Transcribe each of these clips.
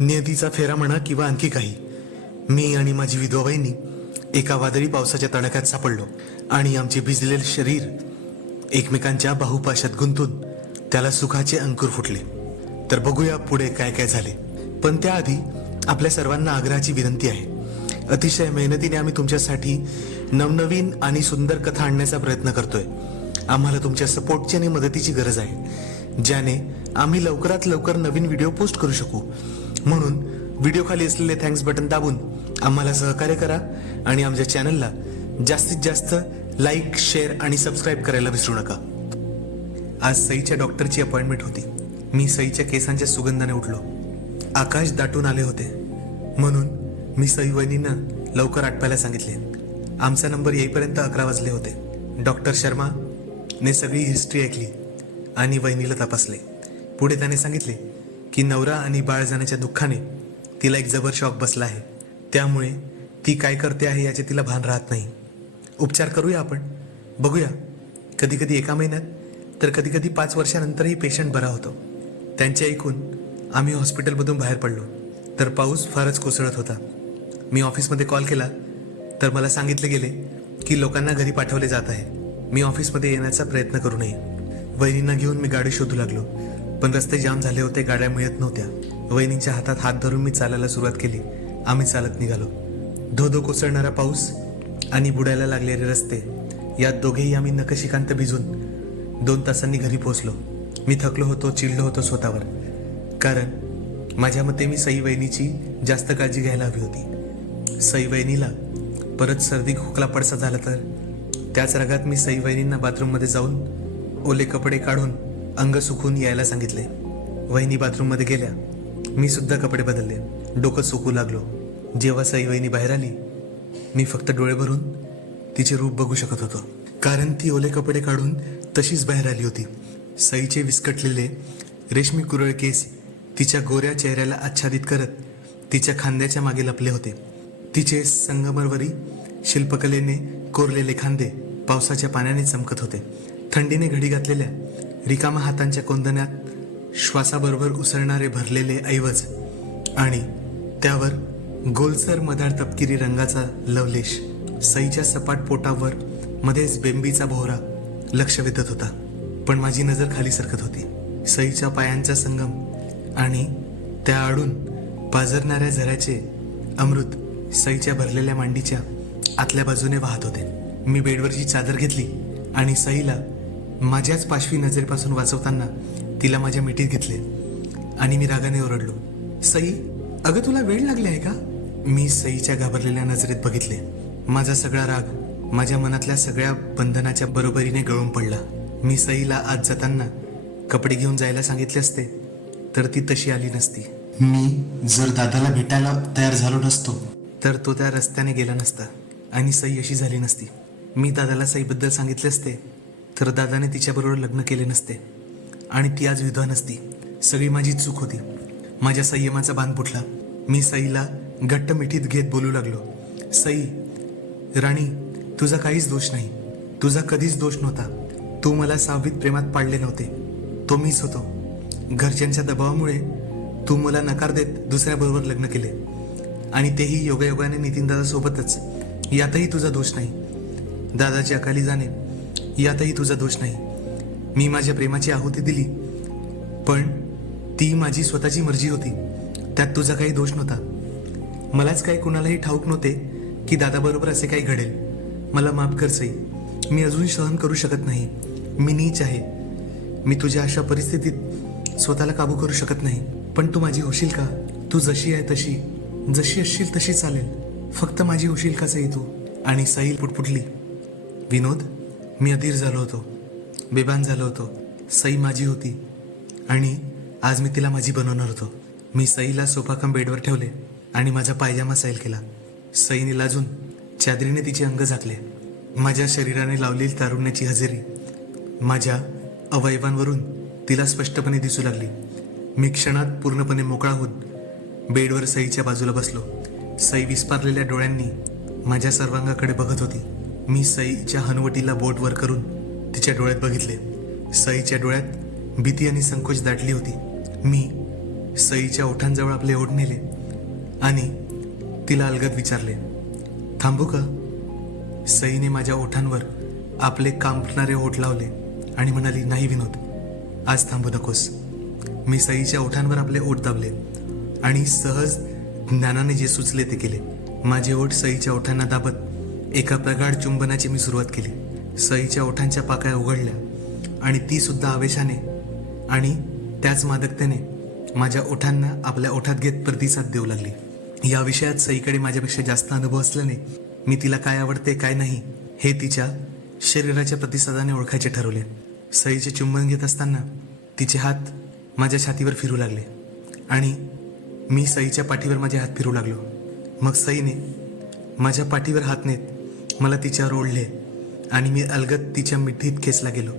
नियतीचा फेरा म्हणा किंवा आणखी काही, मी आणि माझी विधवा वहिनी एका वादळी पावसाच्या तडाख्यात सापडलो आणि आमचे भिजलेले शरीर एकमेकांच्या बाहुपाशात गुंतून त्याला सुखाचे अंकुर फुटले. तर बघूया पुढे काय काय झाले. पण त्याआधी आपल्या सर्वांना आग्रहाची विनंती आहे. अतिशय मेहनतीने आम्ही तुमच्यासाठी नवनवीन आणि सुंदर कथा आणण्याचा प्रयत्न करतोय. आम्हाला तुमच्या सपोर्टची आणि मदतीची गरज आहे, ज्याने आम्ही लवकरात लवकर नवीन व्हिडिओ पोस्ट करू शकू. म्हणून व्हिडिओ खाली असलेले थँक्स बटन दाबून आम्हाला सहकार्य करा आणि आमच्या चॅनलला जास्तीत जास्त लाईक, शेअर आणि सबस्क्राईब करायला विसरू नका. आज सईच्या डॉक्टरची अपॉइंटमेंट होती. मी सईच्या केसांच्या सुगंधाने उठलो. आकाश दाटून आले होते, म्हणून मी सई वहिनींना लवकर आटपायला सांगितले. आमचा नंबर येईपर्यंत 11 वाजले होते. डॉक्टर शर्मा ने सगळी हिस्ट्री ऐकली आणि वहिनीला तपासले. पुढे त्याने सांगितले की नवरा आणि बाळ जाण्याच्या दुःखाने तिला एक जबर शॉक बसला आहे. त्यामुळे ती काय करते आहे याचे तिला भान राहत नाही. उपचार करूया आपण, बघूया. कधी कधी 1 महिन्यात तर कधी कधी 5 वर्षानंतरही पेशंट बरा होतो. त्यांचे ऐकून आम्ही हॉस्पिटलमधून बाहेर पडलो तर पाऊस फारच कोसळत होता. मी ऑफिसमध्ये कॉल केला तर मला सांगितले गेले की लोकांना घरी पाठवले जात आहे. मी ऑफिसमध्ये येण्याचा प्रयत्न करू नये. वहिनींना घेऊन मी गाडी शोधू लागलो, पण रस्ते जाम झाले होते, गाड्या मिळत नव्हत्या. वहिनींच्या हातात हात धरून मी चालायला सुरुवात केली. आम्ही चालत निघालो. धो कोसळणारा पाऊस आणि बुडायला लागलेले रस्ते यात दोघेही आम्ही नखशिकांत भिजून 2 तासांनी घरी पोहोचलो. मी थकलो होतो, चिडलो होतो स्वतःवर, कारण माझ्या मते मी सई वहिनीची जास्त काळजी घ्यायला हवी होती. सई वहिनीला परत सर्दी खोकला पडसा झाला तर त्याच रागात मी सई वहिनींना बाथरूममध्ये जाऊन ओले कपडे काढून अंग सुकून यायला सांगितले. वहिनी बाथरूममध्ये गेल्या. मी सुद्धा कपडे बदलले. डोकं सुकू लागलो. जेव्हा सई वहिनी बाहेर आली, मी फक्त डोळे भरून तिचे रूप बघू शकत होतो, कारण ती ओले कपडे काढून तशीच बाहेर आली होती. सईचे विस्कटलेले रेशमी कुरळ केस तिच्या गोऱ्या चेहऱ्याला आच्छादित करत तिच्या खांद्याच्या मागे लपले होते. तिचे संगमरवरी शिल्पकलेने कोरलेले खांदे पावसाच्या पाण्याने चमकत होते. थंडीने घडी घातलेल्या रिकामा हातांच्या कोंदण्यात श्वासाबरोबर उसळणारे भरलेले ऐवज आणि त्यावर गोलसर मधाळ तपकिरी रंगाचा लवलेश. सईच्या सपाट पोटावर मध्येच बेंबीचा भोवरा लक्ष वेधत होता, पण माझी नजर खाली सरकत होती. सईच्या पायांचा संगम आणि त्या आडून पाझरणाऱ्या झऱ्याचे अमृत सईच्या भरलेल्या मांडीच्या आतल्या बाजूने वाहत होते. मी बेडवरची चादर घेतली आणि सईला माझ्याच पाशवी नजरेपासून वाचवताना तिला माझ्या मिठीत घेतले आणि मी रागाने ओरडलो, सई, अगं तुला वेळ लागली आहे का? मी सईच्या घाबरलेल्या नजरेत बघितले. माझा सगळा राग माझ्या मनातल्या सगळ्या बंधनाच्या बरोबरीने गळून पडला. मी सईला आज जाताना कपडे घेऊन जायला सांगितले असते तर ती तशी आली नसती. मी जर दादाला भेटायला तयार झालो नसतो तर तो त्या रस्त्याने गेला नसता आणि सई अशी झाली नसती. मी दादाला सईबद्दल सांगितले असते तर दादाने तिच्याबरोबर लग्न केले नसते आणि ती आज विधवा नसती. सगळी माझी चूक होती. माझ्या संयमाचा बांध फुटला. मी सईला घट्ट मिठीत घेत बोलू लागलो, सई राणी, तुझा काहीच दोष नाही. तुझा कधीच दोष नव्हता. तू मला 6वीत प्रेमात पाडले नव्हते, तो मीच होतो. घरच्यांच्या दबावामुळे तू मला नकार देत दुसऱ्याबरोबर लग्न केले आणि तेही योगायोगाने नितीन दादासोबतच. यातही तुझा दोष नाही. दादाची अकाली जाणे यातही तुझा दोष नाही. मी माझ्या प्रेमाची आहुती दिली, पण ती माझी स्वतःची मर्जी होती. त्यात तुझा काही दोष नव्हता. मलाच काही कुणालाही ठाऊक नव्हते की दादाबरोबर असे काही घडेल. मला माफ कर सई. मी अजून सहन करू शकत नाही. मी नीच आहे. मी तुझ्या अशा परिस्थितीत स्वतःला काबू करू शकत नाही. पण तू माझी होशील का? तू जशी आहे तशी, जशी असशील तशी चालेल. फक्त माझी होशील का सई तू? आणि सई पुटपुटली, विनोद, मी अधीर झालो होतो, बेभान झालो होतो. सई माझी होती आणि आज मी तिला माझी बनवणार होतो. मी सईला सोफा कम बेडवर ठेवले आणि माझा पायजामा सैल केला. सईने लाजून चादरीने तिचे अंग झाकले. माझ्या शरीराने लावलेली तारुण्याची हजेरी माझ्या अवयवांवरून तिला स्पष्टपणे दिसू लागली. मी क्षणात पूर्णपणे मोकळा होऊन बेडवर सईच्या बाजूला बसलो. सई विस्पारलेल्या डोळ्यांनी माझ्या सर्वांगाकडे बघत होती. मी सईच्या हनुवटीला बोट वर करून तिच्या डोळ्यात बघितले. सईच्या डोळ्यात भीती आणि संकोच दाटली होती. मी सईच्या ओठांजवळ आपले ओठ नेले आणि तिला अलगद विचारले, थांबू का? सईने माझ्या ओठांवर आपले कांपणारे ओठ लावले आणि म्हणाली, नाही विनोद, आज थांबू नकोस. मी सईच्या ओठांवर आपले ओठ दाबले आणि सहज ज्ञानाने जे सुचले ते केले. माझे ओठ सईच्या ओठांना दाबत एका प्रगाढ चुंबनाची मी सुरुवात केली. सईच्या ओठांच्या पाकळ्या उघडल्या आणि ती सुद्धा आवेशाने आणि त्याच मादकतेने माझ्या ओठांना आपल्या ओठात घेत प्रतिसाद देऊ लागली. या विषयात सईकडे माझ्यापेक्षा जास्त अनुभव असल्याने मी तिला काय आवडते काय नाही हे तिच्या शरीराच्या प्रतिसादाने ओळखायचे ठरवले. सईचे चुंबन घेत असताना तिचे हात माझ्या छातीवर फिरू लागले आणि मी सईच्या पाठीवर माझे हात फिरू लागलो. मग सईने माझ्या पाठीवर हात नेत मला तिच्यावर ओढले आणि मी अलगद तिच्या मिठीत खेचला गेलो.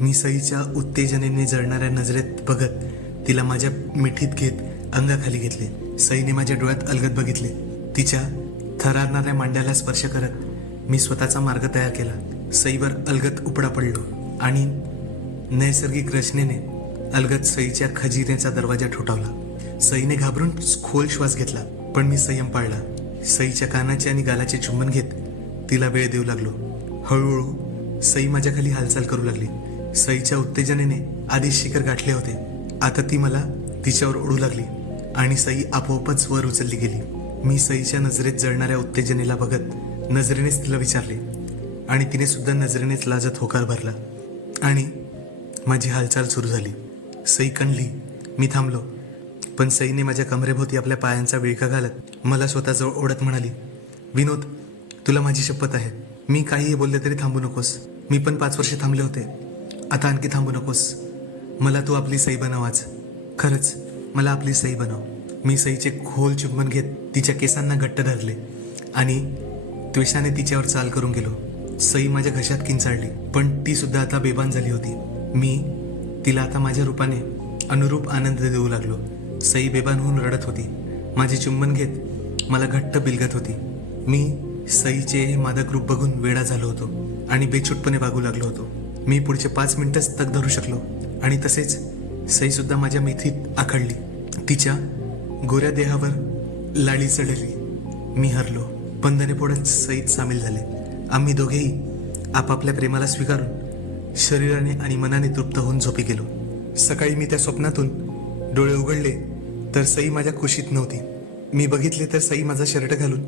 मी सईच्या उत्तेजनेने जळणाऱ्या नजरेत बघत तिला माझ्या मिठीत घेत अंगाखाली घेतले. सईने माझ्या डोळ्यात अलगद बघितले. तिच्या थरारणाऱ्या मांड्याला स्पर्श करत मी स्वतःचा मार्ग तयार केला. सईवर अलगद उपडा पडलो आणि नैसर्गिक रचनेने अलगद सईच्या खजिन्याचा दरवाजा ठोठावला. सईने घाबरून खोल श्वास घेतला, पण मी संयम पाळला. सईच्या कानाचे आणि गालाचे चुंबन घेत तिला वेळ देऊ लागलो. हळूहळू सई माझ्या खाली हालचाल करू लागली. सईच्या उत्तेजनेने आधी शिखर गाठले होते, आता ती मला तिच्यावर ओढू लागली आणि सई आपोआपच वर उचलली गेली. मी सईच्या नजरेत जळणाऱ्या उत्तेजनेला बघत नजरेनेच तिला विचारले आणि तिने सुद्धा नजरेनेच लाजत होकार भरला आणि माझी हालचाल सुरू झाली. सई कणली. मी थांबलो, पण सईने माझ्या कमरेभोवती आपल्या पायांचा विळखा घालत मला स्वतःजवळ ओढत म्हणाली, विनोद, तुला माझी शपथ आहे, मी काहीही बोलले तरी थांबू नकोस. मी पण 5 वर्षे थांबले होते, आता आणखी थांबू नकोस. मला तू आपली सई बनव आज. खरंच मला आपली सई बनव. मी सईचे खोल चुंबन घेत तिच्या केसांना घट्ट धरले आणि त्वेषाने तिच्यावर चाल करून गेलो. सई माझ्या घशात किंचाळली, पण ती सुद्धा आता बेभान झाली होती. मी तिला आता माझ्या रूपाने अनुरूप आनंद देऊ लागलो. सई बेभान होऊन रडत होती. माझे चुंबन घेत मला घट्ट बिलगत होती. मी सईचे हे मादक रूप बघून वेडा झालो होतो आणि बेछूटपणे वागू लागलो होतो. मी पुढचे 5 मिनिटच तग धरू शकलो आणि तसेच सई सुद्धा माझ्या मिठीत आखडली. तिच्या गोऱ्या देहावर लाळी चढली. मी हरलो. बंधने फोडत सईत सामील झाले. आम्ही दोघेही आपापल्या प्रेमाला स्वीकारून शरीराने आणि मनाने तृप्त होऊन झोपी गेलो. सकाळी मी त्या स्वप्नातून डोळे उघडले तर सई माझ्या कुशीत नव्हती. मी बघितले तर सई माझा शर्ट घालून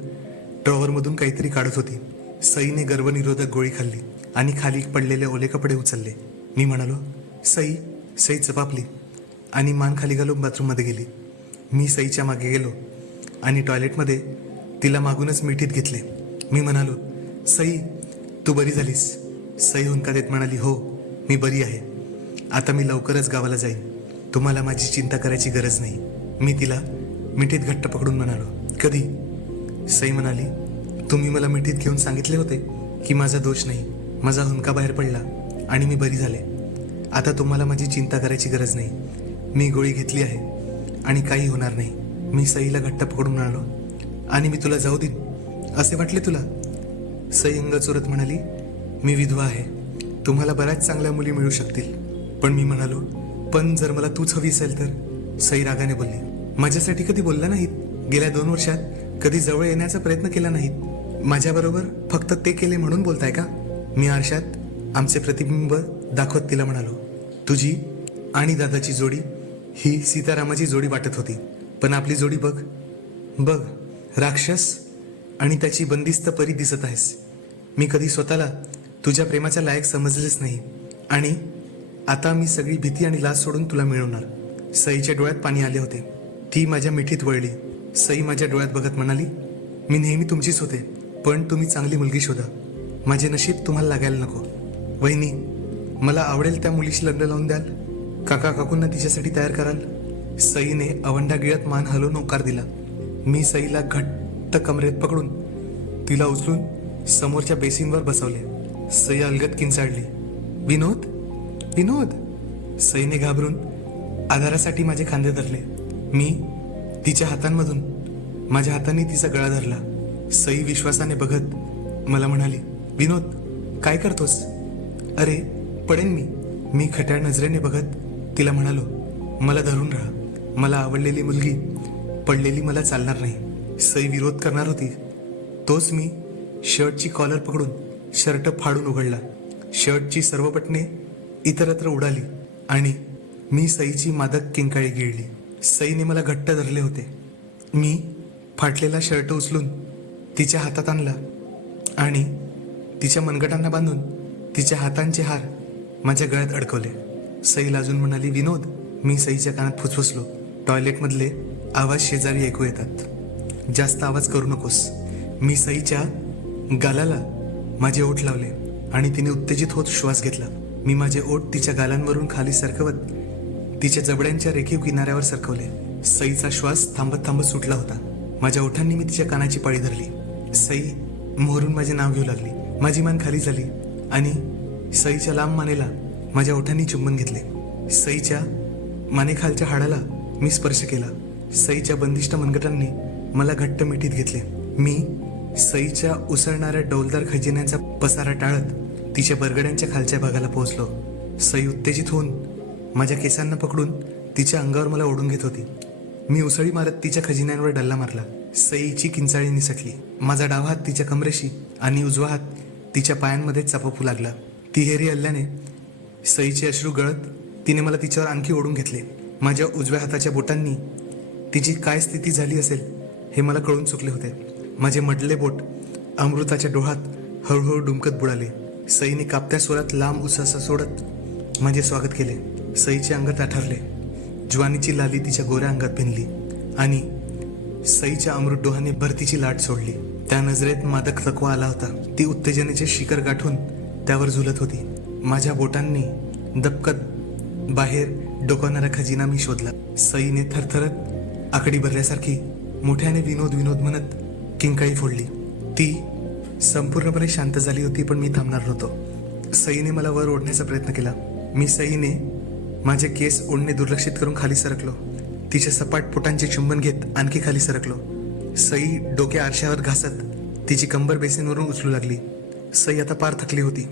ड्रॉवरमधून काहीतरी काढत होती. सईने गर्भनिरोधक गोळी खाल्ली आणि खाली पडलेले ओले कपडे उचलले. मी म्हणालो, सई. सई चपापली आणि मान खाली घालून बाथरूममध्ये गेली. मी सईच्या मागे गेलो आणि टॉयलेटमध्ये तिला मागूनच मिठीत घेतले. मी म्हणालो, सई, तू बरी झालीस? सई हुंका देत म्हणाली, हो, मी बरी आहे. आता मी लवकरच गावाला जाईन. तुम्हाला माझी चिंता करायची गरज नाही. मी तिला मिठीत घट्ट पकडून म्हणालो, कधी? सई म्हणाली, तुम्ही मला मिठीत घेऊन सांगितले होते की माझा दोष नाही. माझा हुंका बाहेर पडला आणि मी बरी झाले. आता तुम्हाला माझी चिंता करायची गरज नाही. मी गोळी घेतली आहे आणि काही होणार नाही. मी सईला घट्ट पकडून म्हणालो, आणि मी तुला जाऊ देईन असे वाटले तुला? सई अंग चोरत म्हणाली, मी विधवा आहे. तुम्हाला बऱ्याच चांगल्या मुली मिळू शकतील. पण मी म्हणालो, पण जर मला तूच हवी असेल तर? सई रागाने बोलली, माझ्यासाठी कधी बोलला नाहीत. गेल्या 2 वर्षात कधी जवळ येण्याचा प्रयत्न केला नाहीत. माझ्याबरोबर फक्त ते केले म्हणून बोलताय का? मी आरशात आमचे प्रतिबिंब दाखवत तिला म्हणालो, तुझी आणि दादाची जोडी ही सीतारामाची जोडी वाटत होती, पण आपली जोडी बघ बघ, राक्षस आणि त्याची बंदिस्त परी दिसत आहेस. मी कधी स्वतःला तुझ्या प्रेमाच्या लायक समजलेच नाही आणि आता मी सगळी भीती आणि लाज सोडून तुला मिळवणार. सईच्या डोळ्यात पाणी आले होते. ती माझ्या मिठीत वळली. सई माझ्या डोळ्यात बघत म्हणाली, मी नेहमी तुमचीच होते, पण तुम्ही चांगली मुलगी शोधा. माझे नशीब तुम्हाला लागायला नको. वहिनी, मला आवडेल त्या मुलीशी लग्न लावून द्याल? काका काकूंना तिच्यासाठी तयार कराल? सईने अवंडा गिळत मान हलवून होकार दिला. मी सईला घट्ट कमरेत पकडून तिला उचलून समोरच्या बेसिनवर बसवले. सई अलगद किंचाळली, विनोद, विनोद. सईने घाबरून आधारासाठी माझे खांदे धरले. मी तिच्या हातांमधून माझ्या हातांनी तिचा गळा धरला. सई विश्वासाने बघत मला म्हणाली, विनोद, काय करतोस? अरे, पडेन मी. मी खट्याळ नजरेने बघत तिला म्हणालो, मला धरून राहा. मला आवडलेली मुलगी पडलेली मला चालणार नाही. सई विरोध करणार होती. तोच मी शर्टची कॉलर पकडून शर्ट फाडून उघडला. शर्टची सर्व बटणे इतरत्र उडाली आणि मी सईची मादक किंकाळी गिळली. सईने मला घट्ट धरले होते. मी फाटलेला शर्ट उचलून तिच्या हातात आणला आणि तिच्या मनगटांना बांधून तिच्या हातांचे हार माझ्या गळ्यात अडकवले. सई लाजून म्हणाली, विनोद. मी सईच्या कानात फुसफुसलो, टॉयलेटमधले आवाज शेजारी ऐकू येतात, जास्त आवाज करू नकोस. मी सईच्या गालाला माझे ओठ लावले आणि तिने उत्तेजित होत श्वास घेतला. मी माझे ओठ तिच्या गालांवरून खाली सरकवत तिच्या जबड्यांच्या रेखीव किनाऱ्यावर सरकवले. सईचा श्वास थांबत थांबत सुटला होता. माझ्या ओठांनी मी तिच्या कानाची पाळी धरली. सई मोहरून माझे नाव घेऊ लागली. माझी मान खाली झाली आणि सईच्या लांब मानेला माझ्या ओठांनी चुंबन घेतले. सईच्या मानेखालच्या हाडाला मी स्पर्श केला. सईच्या बंदिष्ट मनगटांनी मला घट्ट मिठीत घेतले. मी सईच्या उसळणाऱ्या डौलदार खजिन्यांचा पसारा टाळत तिच्या बरगड्यांच्या खालच्या भागाला पोहोचलो. सई उत्तेजित होऊन माझ्या केसांना पकडून तिच्या अंगावर मला ओढून घेत होती. मी उसळी मारत तिच्या खजिन्यांवर डल्ला मारला. सईची किंचाळी निसटली. माझा डावा हात तिच्या कमरेशी आणि उजवा हात तिच्या पायांमध्ये चपपू लागला. तिहेरी हल्ल्याने सईचे अश्रू गळत तिने मला तिच्यावर आणखी ओढून घेतले. माझ्या उजव्या हाताच्या बोटांनी तिची काय स्थिती झाली असेल हे मला कळून चुकले होते. माझे मडले बोट अमृताच्या डोहात हळूहळू डुमकत बुडाले. सईने कापत्या स्वरात लांब उसासा सोडत माझे स्वागत केले. सईचे अंग ताठरले. ज्वानीची लाली तिच्या गोऱ्या अंगात भिनली आणि सईच्या अमृत डोहाने भरतीची लाट सोडली. त्या नजरेत मादक थकवा आला होता. ती उत्तेजनेचे शिखर गाठून त्यावर झुलत होती. माझ्या बोटांनी दबकत बाहेर डोकावणारा खजिना मी शोधला. सईने थरथरत आकडी भरल्यासारखी मोठ्याने विनोद विनोद म्हणत किंकाळी फोडली. ती संपूर्णपणे शांत झाली होती, पण मी थांबणार नव्हतो. सईने मला वर ओढण्याचा प्रयत्न केला. मी सईने माझे केस ओढणे दुर्लक्षित करून खाली सरकलो. तिच्या सपाट पोटांचे चुंबन घेत आणखी खाली सरकलो. सई डोक्या आरशावर घासत तिची कंबर बेसिनवरून उचलू लागली. सई आता पार थकली होती,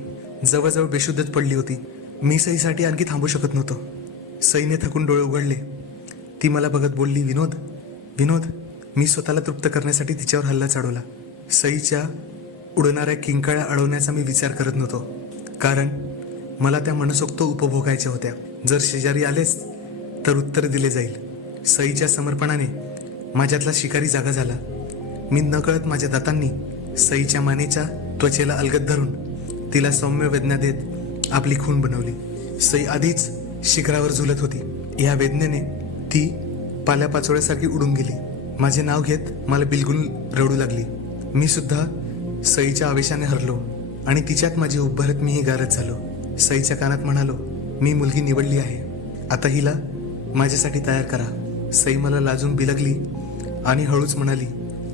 जवळजवळ बेशुद्धच पडली होती. मी सईसाठी आणखी थांबू शकत नव्हतो. सईने थकून डोळे उघडले. ती मला बघत बोलली, विनोद. विनोद. मी स्वतःला तृप्त करण्यासाठी तिच्यावर हल्ला चढवला. सईच्या उडणाऱ्या किंकाळ्या अडवण्याचा मी विचार करत नव्हतो, कारण मला त्या मनसोक्त उपभोगायच्या होत्या. जर शेजारी आलेच तर उत्तर दिले जाईल. सईच्या समर्पणाने माझ्यातला शिकारी जागा झाला. मी नकळत माझ्या दातांनी सईच्या मानेच्या त्वचेला अलगद धरून तिला सौम्य वेदना देत आपली खून बनवली. सई आधीच शिखरावर झुलत होती. या वेदनेने ती पाल्यापाचोळ्यासारखी उडून गेली. माझे नाव घेत मला बिलगुल रडू लागली. मी सुद्धा सईच्या आवेशाने हरलो आणि तिच्यात माझी उभरत मीही गारत झालो. सईच्या कानात म्हणालो, मी मुलगी निवडली आहे, आता हिला माझ्यासाठी तयार करा. सई मला लाजून बिलगली आणि हळूच म्हणाली,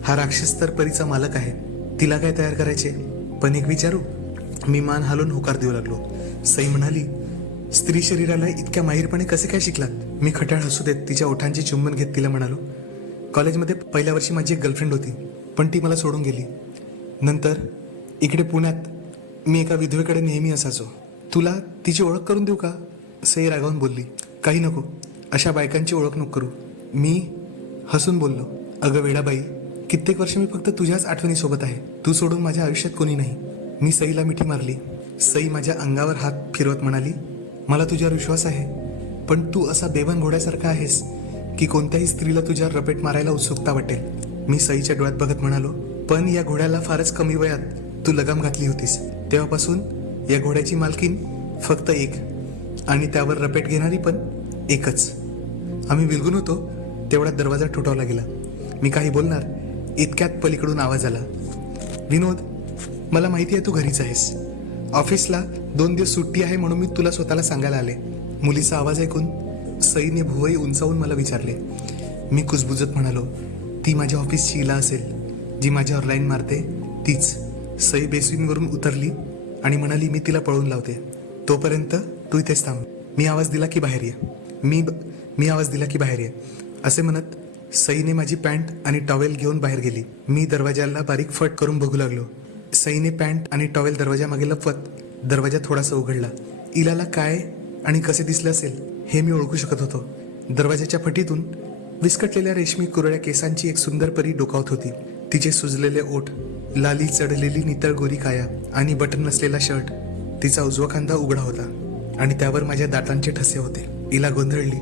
हा राक्षस तर परीचा मालक आहे, तिला काय तयार करायचे? पण एक विचारू? मी मान हालून होकार देऊ लागलो. सई म्हणाली, स्त्री शरीराला इतक्या माहीरपणे कसे काय शिकलात? मी खट्याळ हसू देत तिच्या ओठांचे चुंबन घेत तिला म्हणालो, कॉलेजमध्ये पहिल्या वर्षी माझी एक गर्लफ्रेंड होती, पण ती मला सोडून गेली. नंतर इकडे पुण्यात मी एका विधवेकडे नेहमी असायचो. तुला तिची ओळख करून देऊ का? सई रागावून बोलली, काही नको, अशा बायकांची ओळख नको करू. मी हसून बोललो, अगं वेडाबाई, कित्येक वर्ष मी फक्त तुझ्याच आठवणीसोबत आहे, तू सोडून माझ्या आयुष्यात कोणी नाही. मी सईला मिठी मारली. सई माझ्या अंगावर हात फिरवत म्हणाली, मला तुझ्यावर विश्वास आहे, पण तू असा बेभान घोड्यासारखा आहेस की कोणत्याही स्त्रीला तुझ्यावर रपेट मारायला उत्सुकता वाटेल. मी सईच्या डोळ्यात बघत म्हणालो, पण या घोड्याला फारच कमी वयात तू लगाम घातली होतीस. तेव्हापासून या घोड्याची मालकीन फक्त एक, आणि त्यावर रपेट घेणारी पण एकच. आम्ही विलगून होतो तेवढ्यात दरवाजा ठोठावला गेला. मी काही बोलणार इतक्यात पलीकडून आवाज आला, विनोद, मला माहिती आहे तू घरीच आहेस. ऑफिसला 2 दिवस सुट्टी आहे म्हणून मी तुला स्वतःला सांगायला आले. मुलीचा आवाज ऐकून सईने भुवई उंचावून मला विचारले. मी कुजबुजत म्हणालो, ती माझ्या ऑफिसची इला असेल, जी माझ्यावर लाईन मारते, तीच. सई बेसिनवरून उतरली आणि म्हणाली, मी तिला पळवून लावते, तोपर्यंत तू इथेच थांब. मी आवाज दिला की बाहेर ये. मी आवाज दिला की बाहेर ये असे म्हणत सईने माझी पॅन्ट आणि टॉवेल घेऊन बाहेर गेली. मी दरवाजाला बारीक फट करून बघू लागलो. सईने पॅन्ट आणि टॉवेल दरवाजामागे लपवत दरवाजा थोडासा उघडला. इलाला काय आणि कसे दिसले असेल हे मी ओळखू शकत होतो. दरवाजाच्या फटीतून विस्कटलेल्या रेशमी कुरळ्या केसांची एक सुंदर परी डोकावत होती. तिचे सुजलेले ओठ, लाली चढलेली नितळ गोरी काया आणि बटन नसलेला शर्ट. तिचा उजवा खांदा उघडा होता आणि त्यावर माझ्या दातांचे ठसे होते. इला गोंधळली.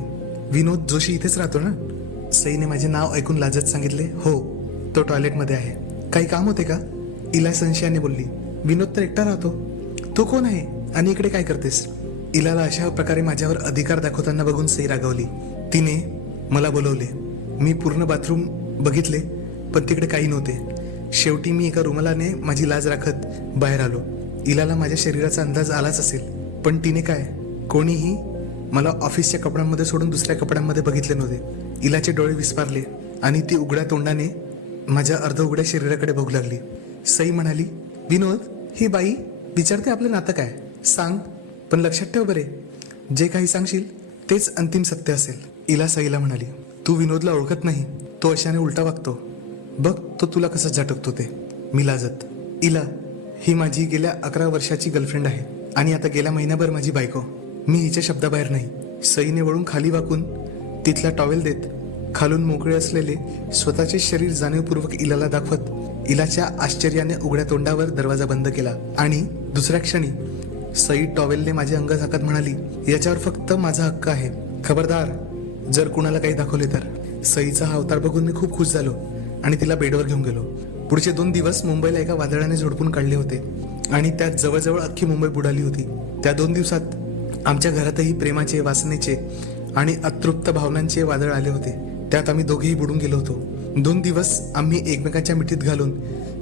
विनोद जोशी इथेच राहतो ना? सईने माझे नाव ऐकून लाजत सांगितले, हो, तो टॉयलेटमध्ये आहे. काही काम होते का? इला संशयाने बोलली. विनोद तर एकटा राहतो. तो कोण आहे आणि इकडे काय करतेस? इलाला अशा प्रकारे माझ्यावर अधिकार दाखवताना बघून सई रागावली. तिने मला बोलवले. मी पूर्ण बाथरूम बघितले, पण तिकडे काही नव्हते. शेवटी मी एका रुमालाने माझी लाज राखत बाहेर आलो. इलाला माझ्या शरीराचा अंदाज आलाच असेल, पण तिने काय, कोणीही मला ऑफिसच्या कपड्यांमध्ये सोडून दुसऱ्या कपड्यांमध्ये बघितले नव्हते. इलाचे डोळे विस्पारले आणि ती उघड्या तोंडाने माझ्या अर्ध उघड्या शरीराकडे बघू लागली. सई म्हणाली, विनोद, ही बाई विचारते आपलं नातं काय, सांग, पण लक्षात ठेव बरे, जे काही सांगशील तेच अंतिम सत्य असेल. इला सईला म्हणाली, तू विनोदला ओळखत नाही, तो अशाने उलटा वागतो, बघ तो तुला कसं झटकतो ते. मी लाजत, इला, ही माझी गेल्या 11 वर्षाची गर्लफ्रेंड आहे आणि आता गेल्या महिनाभर माझी बायको. मी हिच्या शब्दाबाहेर नाही. सईने वळून खाली वाकून तिथला टॉवेल देत खालून मोकळे असलेले स्वतःचे शरीर जाणीवपूर्वक इलाला दाखवत इलाच्या आश्चर्याने उघड्या तोंडावर दरवाजा बंद केला आणि दुसऱ्या क्षणी सई टॉवेलने माझे अंग झाकत म्हणाली, याच्यावर फक्त माझा हक्क आहे, खबरदार जर कुणाला काही दाखवले तर. सईचा हा अवतार बघून मी खूप खुश झालो आणि तिला बेडवर घेऊन गेलो. पुढचे 2 दिवस मुंबईला एका वादळाने झोडपून काढले होते आणि त्यात जवळजवळ अख्खी मुंबई बुडाली होती. त्या 2 दिवसात आमच्या घरातही प्रेमाचे, वासनेचे आणि अतृप्त भावनांचे वादळ आले होते. त्यात आम्ही दोघेही बुडून गेलो होतो. 2 दिवस आम्ही एकमेकांच्या मिठीत घालून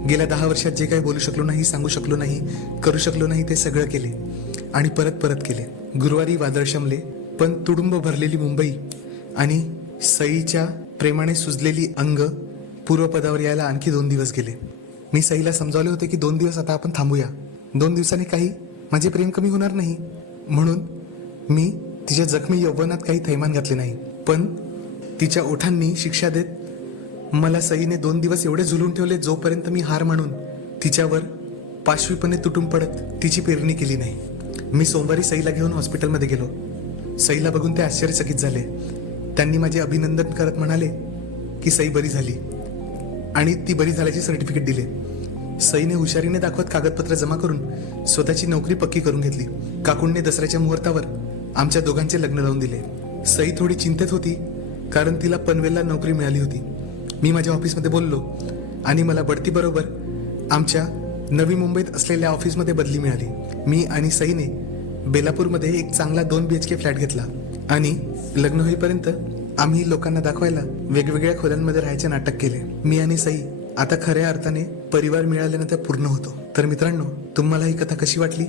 गेल्या 10 वर्षात जे काही बोलू शकलो नाही, सांगू शकलो नाही, करू शकलो नाही, ते सगळं केले आणि परत केले. गुरुवारी वादळ शमले, पण तुडुंब भरलेली मुंबई आणि सईच्या प्रेमाने सुजलेली अंग पूर्वपदावर यायला आणखी 2 दिवस गेले. मी सईला समजावले होते की 2 दिवस आता आपण थांबूया, 2 दिवसांनी काही माझे प्रेम कमी होणार नाही, म्हणून मी तिच्या जखमी यौवनात काही थैमान घातले नाही. पण तिच्या ओठांनी शिक्षा देत मला सईने 2 दिवस एवढे झुलून ठेवले, जोपर्यंत मी हार म्हणून तिच्यावर पाशवीपणे तुटून पडत तिची पेरणी केली नाही. मी सोमवारी सईला घेऊन हॉस्पिटलमध्ये गेलो. सईला बघून ते आश्चर्यचकित झाले. त्यांनी माझे अभिनंदन करत म्हणाले की सई बरी झाली आणि ती बरी झाल्याचे सर्टिफिकेट दिले. सईने हुशारीने दाखवत कागदपत्र जमा करून स्वतःची नोकरी पक्की करून घेतली. काकूंनी दसऱ्याच्या मुहूर्तावर आमच्या दोघांचे लग्न लावून दिले. सई थोडी चिंतेत होती, कारण तिला पनवेलला नोकरी मिळाली होती. मी माझ्या ऑफिसमध्ये बोललो आणि मला बढती बरोबर आमच्या नवी मुंबईत असलेल्या ऑफिसमध्ये बदली मिळाली. मी आणि सईने बेलापूरमध्ये एक चांगला 2 BHK फ्लॅट घेतला आणि लग्न होईपर्यंत आम्ही लोकांना दाखवायला वेगवेगळ्या खोल्यांमध्ये राहायचे नाटक केले. मी आणि सई आता खऱ्या अर्थाने परिवार मिळाल्यानंतर पूर्ण होतो. तर मित्रांनो, तुम्हाला ही कथा कशी वाटली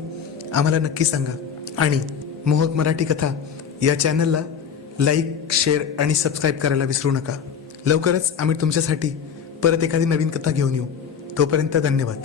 आम्हाला नक्की सांगा आणि मोहक मराठी कथा या चॅनलला लाईक, शेअर आणि सबस्क्राईब करायला विसरू नका. लवकरच आम्ही तुमच्यासाठी परत एखादी नवीन कथा घेऊन येऊ. तोपर्यंत धन्यवाद.